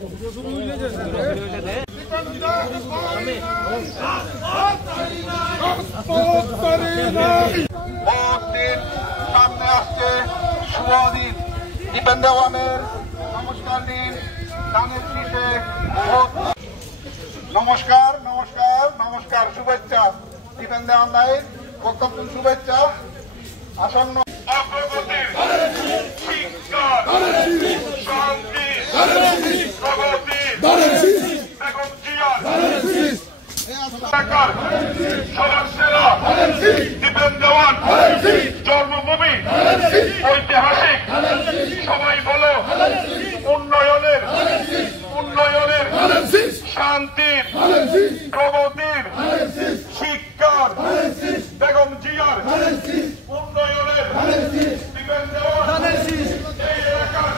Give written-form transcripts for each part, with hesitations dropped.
সামনে আসছে শুভ দিন। দীপেন দেওয়ানের নমস্কার দিন, ধানের শীষে নমস্কার নমস্কার নমস্কার, শুভেচ্ছা। দীপেন দেওয়ান ভাইয়ের বক্তব্য শুভেচ্ছা। আসন্ন দীপেন দেওয়ান জন্মভূমি ঐতিহাসিক, সবাই বলো উন্নয়নের উন্নয়নের শান্তির প্রগতির শিক্ষার বেগম জিয়ার উন্নয়নের দীপেন দেওয়ান এই এলাকার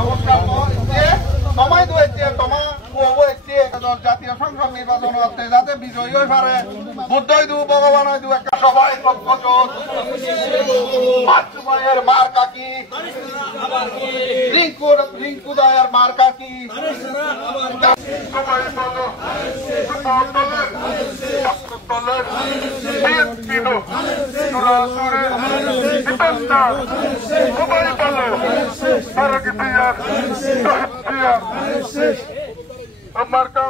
নমস্কার সময় দিয়েছে তোমার জাতীয় সংসদ নির্বাচন হচ্ছে যাতে বিজয়ী হয়ে পারে বুদ্ধই দু ভগবান হয় দু একটা সবাই মায়ের মার কাকি রিঙ্কু দায়ের মার কাকি সবাই বলো marca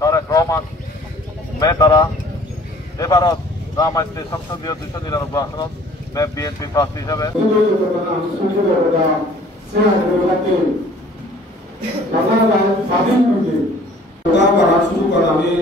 तारक रहमान मैं तारा भारत रामायण संसदीय 299 आसन मैं बीएनपी प्रार्थी हिसाब শুরু করা আমি